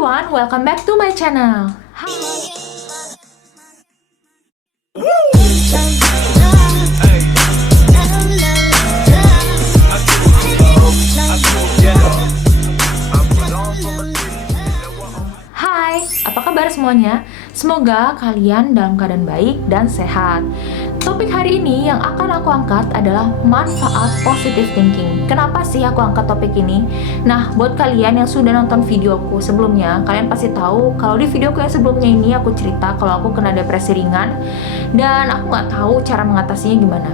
everyone, welcome back to my channel. Hai, apa kabar semuanya? Semoga kalian dalam keadaan baik dan sehat. Topik hari ini yang akan aku angkat adalah manfaat positive thinking. Kenapa sih aku angkat topik ini? Nah, buat kalian yang sudah nonton videoku sebelumnya, kalian pasti tahu kalau di videoku yang sebelumnya ini aku cerita kalau aku kena depresi ringan dan aku nggak tahu cara mengatasinya gimana.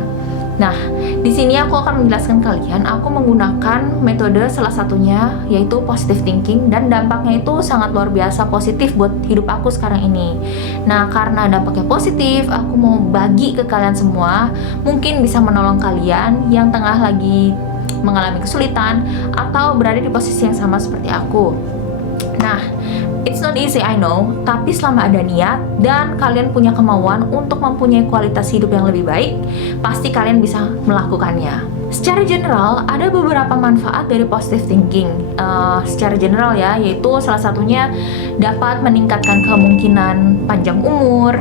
Nah, di sini aku akan menjelaskan kalian, aku menggunakan metode salah satunya yaitu positive thinking dan dampaknya itu sangat luar biasa positif buat hidup aku sekarang ini. Nah, karena dampaknya positif, aku mau bagi ke kalian semua, mungkin bisa menolong kalian yang tengah lagi mengalami kesulitan atau berada di posisi yang sama seperti aku. Nah, it's not easy, I know, tapi selama ada niat dan kalian punya kemauan untuk mempunyai kualitas hidup yang lebih baik, pasti kalian bisa melakukannya. Secara general, ada beberapa manfaat dari positive thinking. Secara general ya, yaitu salah satunya dapat meningkatkan kemungkinan panjang umur,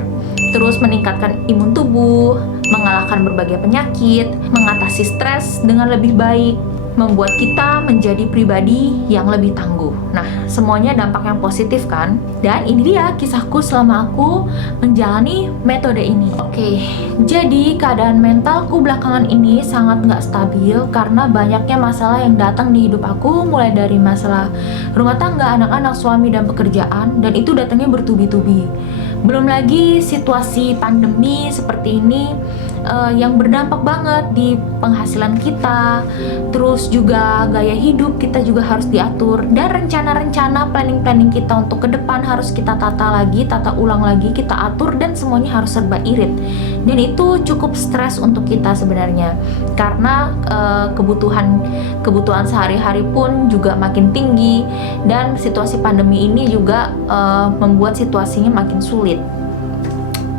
terus meningkatkan imun tubuh, mengalahkan berbagai penyakit, mengatasi stres dengan lebih baik, membuat kita menjadi pribadi yang lebih tangguh. Nah, semuanya dampak yang positif kan? Dan ini dia kisahku selama aku menjalani metode ini. Oke, jadi keadaan mentalku belakangan ini sangat nggak stabil karena banyaknya masalah yang datang di hidup aku, mulai dari masalah rumah tangga, anak-anak, suami, dan pekerjaan, dan itu datangnya bertubi-tubi. Belum lagi situasi pandemi seperti ini yang berdampak banget di penghasilan kita, terus juga gaya hidup kita juga harus diatur, dan rencana-rencana planning kita untuk ke depan harus kita tata ulang lagi, kita atur, dan semuanya harus serba irit. Dan itu cukup stres untuk kita sebenarnya, karena kebutuhan sehari-hari pun juga makin tinggi, dan situasi pandemi ini juga membuat situasinya makin sulit.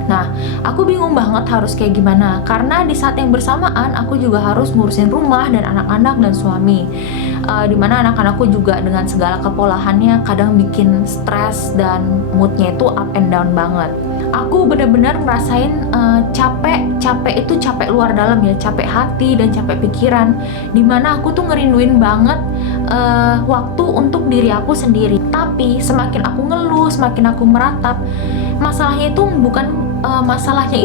Nah, aku bingung banget harus kayak gimana, karena di saat yang bersamaan aku juga harus ngurusin rumah dan anak-anak dan suami, dimana anak-anakku juga dengan segala kepolahannya kadang bikin stres dan moodnya itu up and down banget. Aku benar-benar ngerasain capek itu capek luar dalam ya, capek hati dan capek pikiran, dimana aku tuh ngerinduin banget waktu untuk diri aku sendiri. Tapi semakin aku ngeluh, semakin aku meratap, masalahnya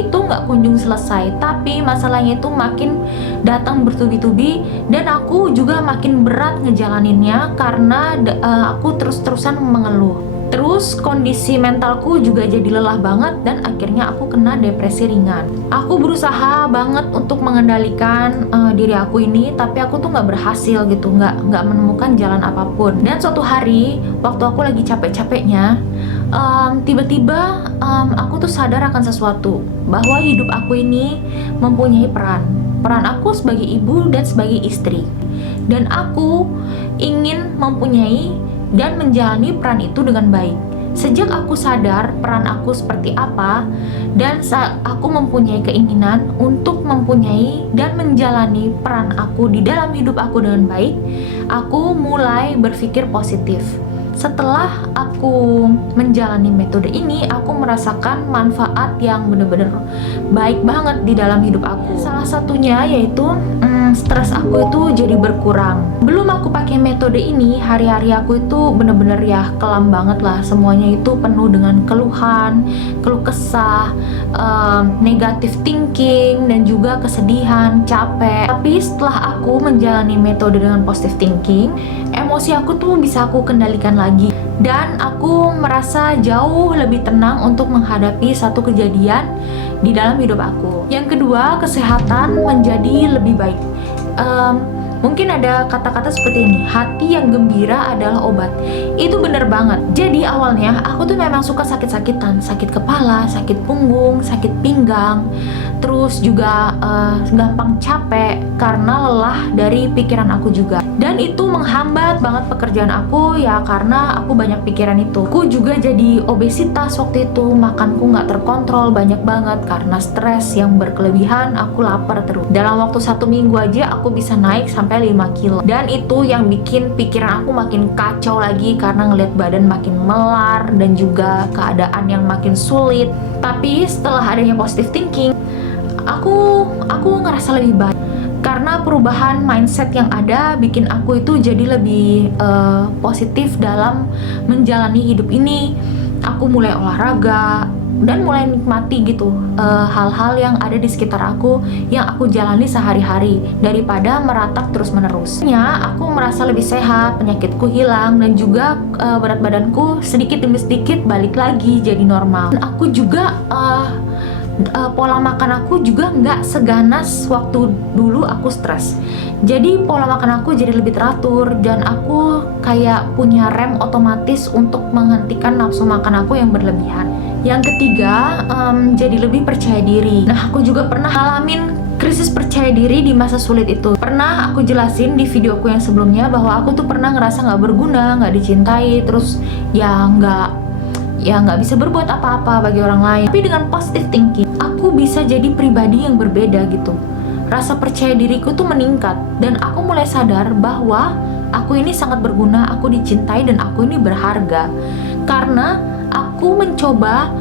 itu nggak kunjung selesai, tapi masalahnya itu makin datang bertubi-tubi, dan aku juga makin berat ngejalaninnya karena aku terus-terusan mengeluh. Terus kondisi mentalku juga jadi lelah banget dan akhirnya aku kena depresi ringan. Aku berusaha banget untuk mengendalikan diri aku ini, tapi aku tuh nggak berhasil gitu, nggak menemukan jalan apapun. Dan suatu hari waktu aku lagi capek-capeknya, tiba-tiba aku tuh sadar akan sesuatu, bahwa hidup aku ini mempunyai peran aku sebagai ibu dan sebagai istri, dan aku ingin mempunyai dan menjalani peran itu dengan baik. Sejak aku sadar peran aku seperti apa, dan saat aku mempunyai keinginan untuk mempunyai dan menjalani peran aku di dalam hidup aku dengan baik, aku mulai berpikir positif. Setelah aku menjalani metode ini, aku merasakan manfaat yang benar-benar baik banget di dalam hidup aku. Salah satunya yaitu stres aku itu jadi berkurang. Belum aku pakai metode ini, hari-hari aku itu bener-bener ya kelam banget lah. Semuanya itu penuh dengan keluhan, keluh kesah, negative thinking, dan juga kesedihan, capek. Tapi setelah aku menjalani metode dengan positive thinking, emosi aku tuh bisa aku kendalikan lagi, dan aku merasa jauh lebih tenang untuk menghadapi satu kejadian di dalam hidup aku. Yang kedua, kesehatan menjadi lebih baik. Mungkin ada kata-kata seperti ini, hati yang gembira adalah obat. Itu bener banget. Jadi awalnya aku tuh memang suka sakit-sakitan, sakit kepala, sakit punggung, sakit pinggang, terus juga gampang capek karena lelah dari pikiran aku juga. Dan itu menghambat banget pekerjaan aku ya, karena aku banyak pikiran itu. Aku juga jadi obesitas waktu itu, makanku nggak terkontrol banyak banget karena stres yang berkelebihan. Aku lapar terus. Dalam waktu 1 minggu aja aku bisa naik sampai sampai 5 kilo. Dan itu yang bikin pikiran aku makin kacau lagi karena ngeliat badan makin melar dan juga keadaan yang makin sulit. Tapi setelah adanya positive thinking, aku ngerasa lebih baik. Karena perubahan mindset yang ada bikin aku itu jadi lebih positif dalam menjalani hidup ini. Aku mulai olahraga dan mulai nikmati gitu hal-hal yang ada di sekitar aku yang aku jalani sehari-hari daripada meratap terus-menerus. Aku merasa lebih sehat, penyakitku hilang, dan juga berat badanku sedikit demi sedikit balik lagi jadi normal. Dan aku juga pola makan aku juga nggak seganas waktu dulu aku stres. Jadi pola makan aku jadi lebih teratur dan aku kayak punya rem otomatis untuk menghentikan nafsu makan aku yang berlebihan. Yang ketiga, jadi lebih percaya diri. Nah, aku juga pernah ngalamin krisis percaya diri di masa sulit itu. Pernah aku jelasin di videoku yang sebelumnya bahwa aku tuh pernah ngerasa nggak berguna, nggak dicintai, terus ya nggak bisa berbuat apa-apa bagi orang lain. Tapi dengan positive thinking, aku bisa jadi pribadi yang berbeda gitu. Rasa percaya diriku tuh meningkat dan aku mulai sadar bahwa aku ini sangat berguna, aku dicintai, dan aku ini berharga. Karena aku mencoba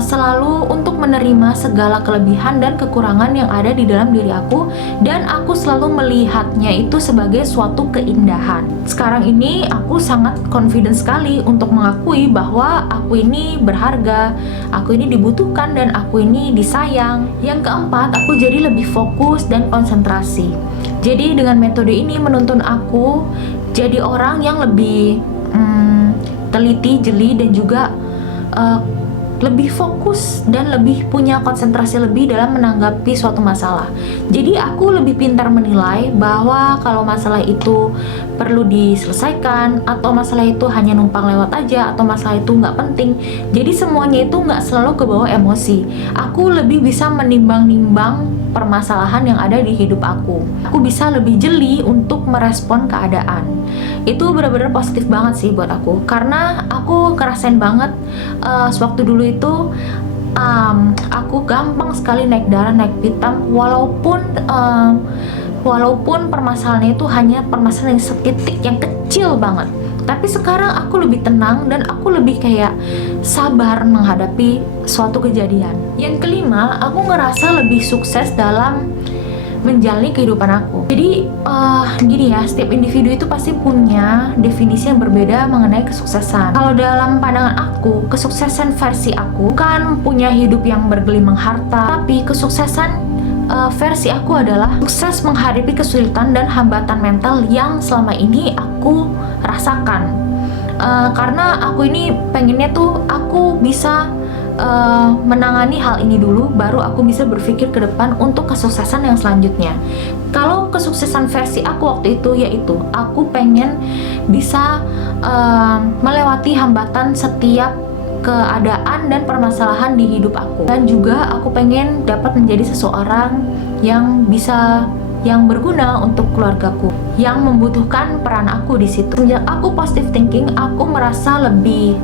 selalu untuk menerima segala kelebihan dan kekurangan yang ada di dalam diri aku, dan aku selalu melihatnya itu sebagai suatu keindahan. Sekarang ini aku sangat confident sekali untuk mengakui bahwa aku ini berharga, aku ini dibutuhkan, dan aku ini disayang. Yang keempat, aku jadi lebih fokus dan konsentrasi. Jadi dengan metode ini menuntun aku jadi orang yang lebih teliti, jeli, dan juga lebih fokus dan lebih punya konsentrasi lebih dalam menanggapi suatu masalah. Jadi aku lebih pintar menilai bahwa kalau masalah itu perlu diselesaikan, atau masalah itu hanya numpang lewat aja, atau masalah itu nggak penting. Jadi semuanya itu nggak selalu kebawa emosi. Aku lebih bisa menimbang-nimbang permasalahan yang ada di hidup aku. Aku bisa lebih jeli untuk merespon keadaan. Itu benar-benar positif banget sih buat aku, karena aku ngerasain banget sewaktu dulu itu aku gampang sekali naik darah, naik pitam, walaupun permasalahannya itu hanya permasalahan yang setitik, yang kecil banget. Tapi sekarang aku lebih tenang dan aku lebih kayak sabar menghadapi suatu kejadian. Yang kelima, aku ngerasa lebih sukses dalam menjalani kehidupan aku. Jadi gini ya, setiap individu itu pasti punya definisi yang berbeda mengenai kesuksesan. Kalau dalam pandangan aku, kesuksesan versi aku bukan punya hidup yang bergelimang harta, tapi kesuksesan versi aku adalah sukses menghadapi kesulitan dan hambatan mental yang selama ini aku rasakan. Karena aku ini pengennya tuh aku bisa menangani hal ini dulu, baru aku bisa berpikir ke depan untuk kesuksesan yang selanjutnya. Kalau kesuksesan versi aku waktu itu, yaitu aku pengen bisa melewati hambatan setiap keadaan dan permasalahan di hidup aku, dan juga aku pengen dapat menjadi seseorang yang berguna untuk keluargaku, yang membutuhkan peran aku di situ. Sejak aku positive thinking, aku merasa lebih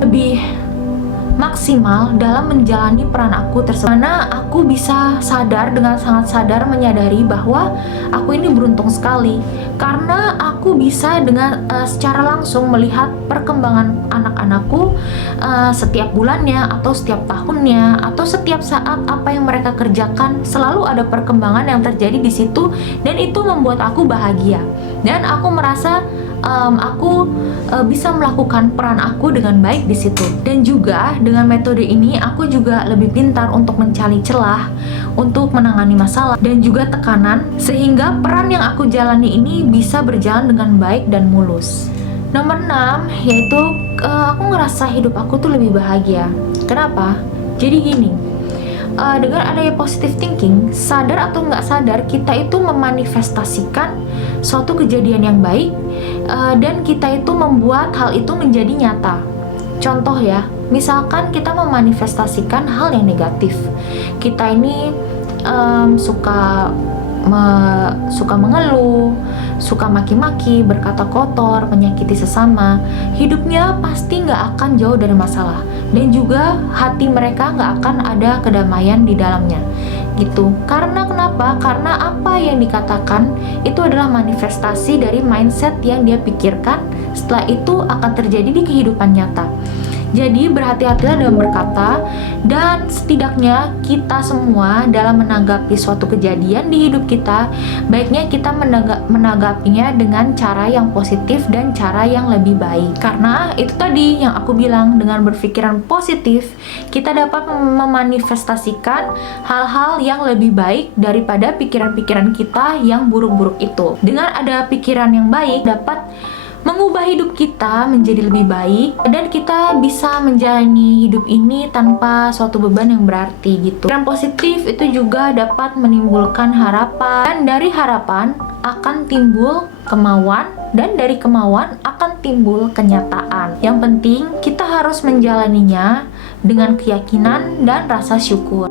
maksimal dalam menjalani peran aku tersebut. Karena aku bisa dengan sangat sadar menyadari bahwa aku ini beruntung sekali, karena aku bisa dengan secara langsung melihat perkembangan anak-anakku setiap bulannya, atau setiap tahunnya, atau setiap saat apa yang mereka kerjakan, selalu ada perkembangan yang terjadi di situ, dan itu membuat aku bahagia, dan aku merasa aku bisa melakukan peran aku dengan baik di situ. Dan juga dengan metode ini aku juga lebih pintar untuk mencari celah untuk menangani masalah dan juga tekanan, sehingga peran yang aku jalani ini bisa berjalan dengan baik dan mulus. Nomor 6, yaitu aku ngerasa hidup aku tuh lebih bahagia. Kenapa? Jadi gini, dengan adanya positive thinking, sadar atau nggak sadar, kita itu memanifestasikan suatu kejadian yang baik, dan kita itu membuat hal itu menjadi nyata. Contoh ya, misalkan kita memanifestasikan hal yang negatif, kita ini suka mengeluh, suka maki-maki, berkata kotor, menyakiti sesama, hidupnya pasti nggak akan jauh dari masalah, dan juga hati mereka nggak akan ada kedamaian di dalamnya. gitu. Karena kenapa? Karena apa yang dikatakan itu adalah manifestasi dari mindset yang dia pikirkan, setelah itu akan terjadi di kehidupan nyata. Jadi berhati-hatilah dalam berkata, dan setidaknya kita semua dalam menanggapi suatu kejadian di hidup kita, baiknya kita menanggapinya dengan cara yang positif dan cara yang lebih baik. Karena itu tadi yang aku bilang, dengan berpikiran positif, kita dapat memanifestasikan hal-hal yang lebih baik daripada pikiran-pikiran kita yang buruk-buruk itu. Dengan ada pikiran yang baik, dapat mengubah hidup kita menjadi lebih baik, dan kita bisa menjalani hidup ini tanpa suatu beban yang berarti gitu. Pikiran positif itu juga dapat menimbulkan harapan, dan dari harapan akan timbul kemauan, dan dari kemauan akan timbul kenyataan. Yang penting kita harus menjalaninya dengan keyakinan dan rasa syukur.